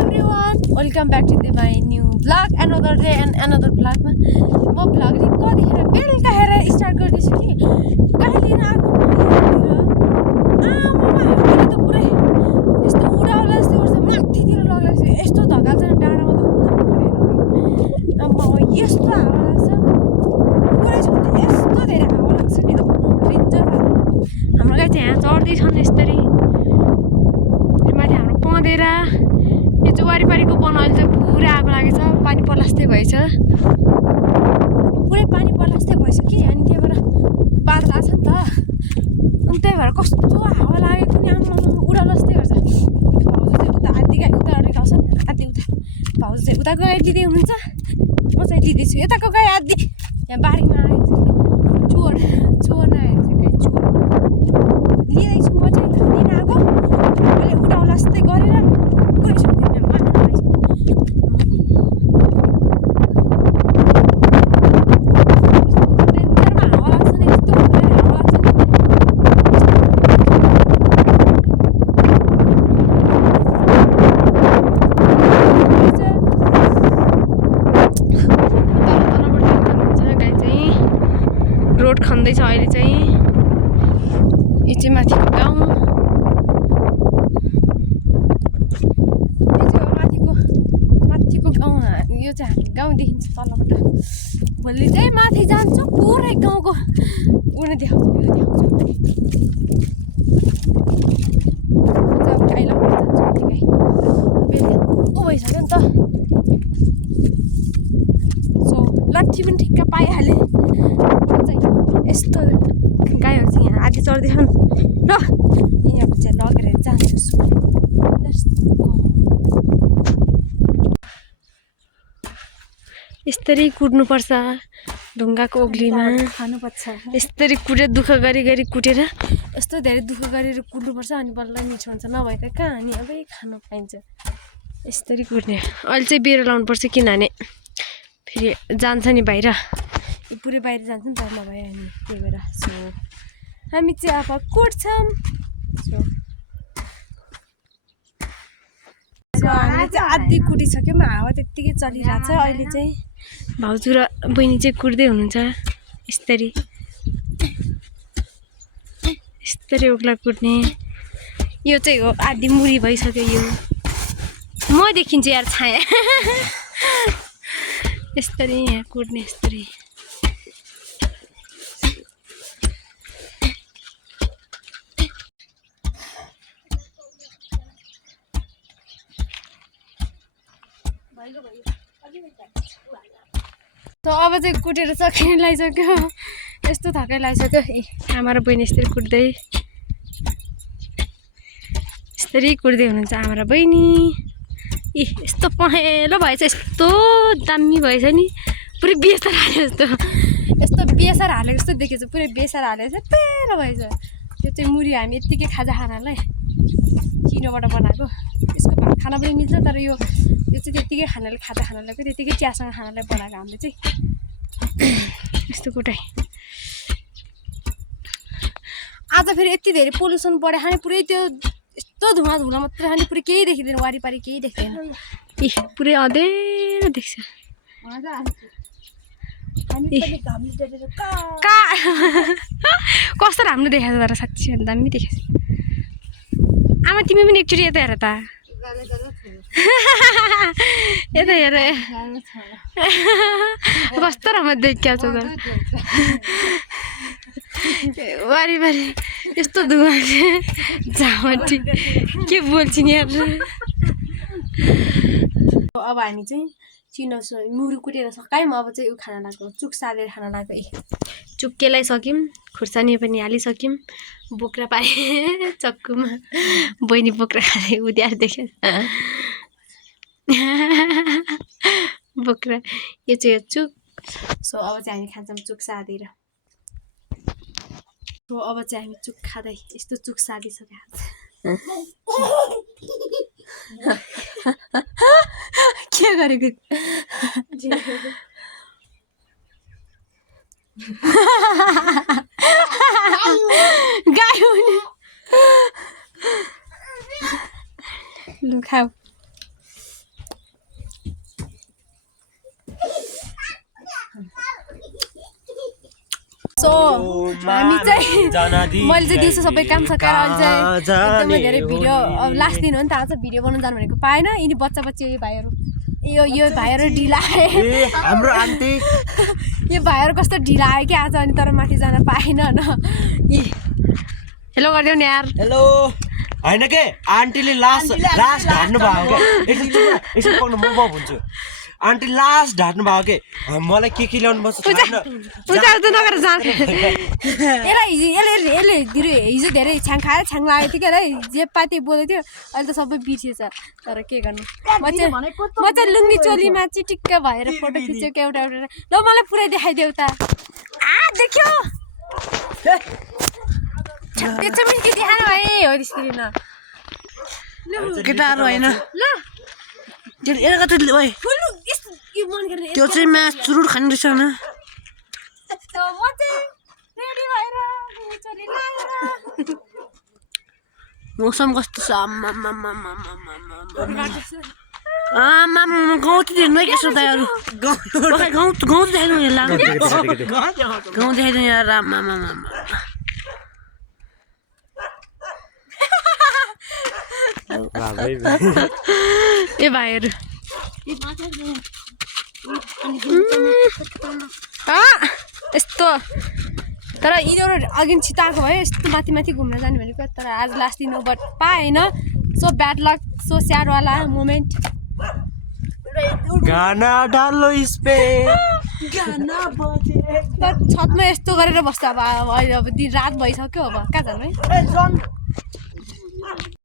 everyone, welcome back to my new vlog. Another day and another vlog. म vlog कतिखेर बेलुका हेर start गर्दैछु कि कहिले आएको हावाले त पुरै यस्तो उडाउला जस्तो गर्छ माथितिर लग्ला यस्तो धकाल्छ डाँडामा त अम्मा यस्तो हावा लाग्छ पुरै यस्तो धेरै हावा लाग्छ नि डेन्जर हाम्रो गाई चाहिँ यहाँ चढ्दैछन् यसरी माथि हाम्रो पँधेरा यो चाहिँ वारिपारिको वन अहिले चाहिँ पुरै आगो लागेछ पानी पर्लास्दै भएछ पुरै पानी पर्लास्दै भएछ कि अनि त्यही भएर बादल आएको छ नि त अनि त्यही भएर कस्तो हावा लागेको नि आमा उडालो जस्तै गर्छ भाउजू चाहिँ उता आधी गाई उता अलिक आउँछ आधी उता भाउजू चाहिँ उताको गाई लिँदै हुनुहुन्छ म चाहिँ लिँदैछु यताको गाई आधी यहाँ बारीमा आएको छ चोर आएको छ गाई चोर लिँदैछु म चाहिँ लिन आएको अहिले उडाउला जस्तै गरेर गइसक्छु रोड खन्दैछ अहिले चाहिँ यो चाहिँ माथिको गाउँ माथिको गाउँ यो चाहिँ हामी गाउँ देखिन्छ तलबाट भोलि चाहिँ माथि जान्छौँ पुरै गाउँको उनी देखाउँछु भ्यू देखाउँछु अब गाई लगाउनु जान्छु गाई बेलुका ऊ भइसक्यो नि त सो लाठी पनि ठिक्क पाइहालेँ यस्तो गाईहरू चाहिँ यहाँ आधी चढ्दैछन् र यिनीहरू चाहिँ लगेर जान्छु यस्तरी कुट्नुपर्छ ढुङ्गाको ओग्लीमा खानुपर्छ यस्तरी कुटेर दुःख गरी कुटेर यस्तो धेरै दुःख गरेर कुट्नुपर्छ अनि बल्ल मिठो हुन्छ नभए त कहाँ अनि अबै खानु पाइन्छ यस्तरी कुट्ने अहिले चाहिँ बेरो लाउनुपर्छ किनभने फेरि जान्छ नि बाहिर पुरै बाहिर जान्छ नि त नभए अनि त्यही भएर सो हामी चाहिँ अब कुट्छौँ हामी चाहिँ आधी कुटिसक्यौँ हावा त्यत्तिकै चलिरहेको छ अहिले चाहिँ भाउजू र बहिनी चाहिँ कुट्दै हुनुहुन्छ यस्तरी ओग्ला कुट्ने यो चाहिँ हो आधी मुरी भइसक्यो यो म देखिन्छु यार छाया यस्तरी यहाँ कुट्ने यस्तरी त अब चाहिँ कुटेर सकिने लगाइसक्यो यस्तो थकाइ लगाइसक्यो आमा र बहिनी यस्तरी कुट्दै हुनुहुन्छ आमा र बहिनी यस्तो पहेँलो भएछ यस्तो दामी भएछ नि पुरै बेसार हाले जस्तो यस्तो बेसार हालेको जस्तो देखेछ पुरै बेसार हालेको छ पेलो भएछ त्यो चाहिँ मुरी हामी यत्तिकै खाजा खानालाई चिनोबाट बनाएको यसको भात खाना पनि मिल्छ तर यो चाहिँ त्यत्तिकै खानाले खाजा खानालाई पनि त्यत्तिकै चियासँग खानालाई बनाएको हामीले चाहिँ यस्तो कुटाइ आज फेरि यति धेरै पोल्युसन बढ्यो खाने पुरै त्यो यस्तो धुवा मात्रै खाने पुरै केही देखिँदैन वारिपारि केही देख्दैन पुरै अँधेरो देख्छ कस्तो राम्रो देखाएको तर साँच्ची दामी देखाएको आमा तिमी पनि एकचोटि यता हेर त यता हेर कस्तो राम्रो देखिएको छ त वारिपारि यस्तो धुवा झामटी के बोल्छिन् यार अब हामी चाहिँ चिनो मुरु कुटेर सकायौँ अब चाहिँ ऊ खाना लाग्यो चुक सालेर खाना लाग्यो चुक केलाइसक्यौँ खुर्सानी पनि हालिसक्यौँ बोक्रा पाएँ चक्कुमा बहिनी बोक्रा खाँदै उद्यार देख्यो बोक्रा यो चाहिँ चुक सो अब चाहिँ हामी खान्छौँ चुक सादेर सो अब चाहिँ हामी चुक खाँदै यस्तो चुक सादिसक्यो के गरेको गाई लु खाऊ सो हामी चाहिँ मैले चाहिँ दिउँसो सबै काम सकाएर अहिले चाहिँ एकदमै धेरै भिडियो अब लास्ट दिन हो नि त आज भिडियो बनाउनु जानु भनेको पाएन यिनी बच्चा बच्ची यो भाइहरू यो भाइहरू ढिला आए हाम्रो आन्टी यो भाइहरू कस्तो ढिला आयो कि आज अनि तर माथि जान पाएन न हेलो गरिदेऊ नि यार हेलो हैन के आन्टीले लास्ट ढाड्नु भयो के एकछिन पक्नु म भन्छु आन्टी लास्ट ढाड्नु भयो के मलाई के ल्याउनु पर्छ पूजा त नगरेर जान यसले हिजो धेरै छ्याङ खाएर छ्याङ लागेको थियो क्या जे पाति बोलेको थियो अहिले त सबै बिर्सिएछ तर के गर्नु म चाहिँ लुङ्गी चोलीमा चिटिक्क भएर फोटो खिचेको एउटा ल मलाई पुरै देखाइदेऊ त देख्यो त्यसो पनि के देखाएन भाइ हो त्यसरी न केटाहरू होइन ल त्यो चाहिँ म्याच चुरुट खाने रहेछ न मौसम कस्तो छ गाउँतिर हेर्नु के सोधाहरू गाउँ देखाइदिनु गाउँ देखाइदिनु यार ए भाइहरू यस्तो तर यिनीहरू अघि छिटाएको भयो यस्तो माथि माथि घुम्न जाने भनेको तर आज लास्ट दिन हो बट पाएन सो ब्याड लक सो स्याडवाला मोमेन्ट गाना डालो इसपे गाना बजे छतमा यस्तो गरेर बस्छ अब अहिले अब दिन रात भइसक्यो अब कहाँ जानु है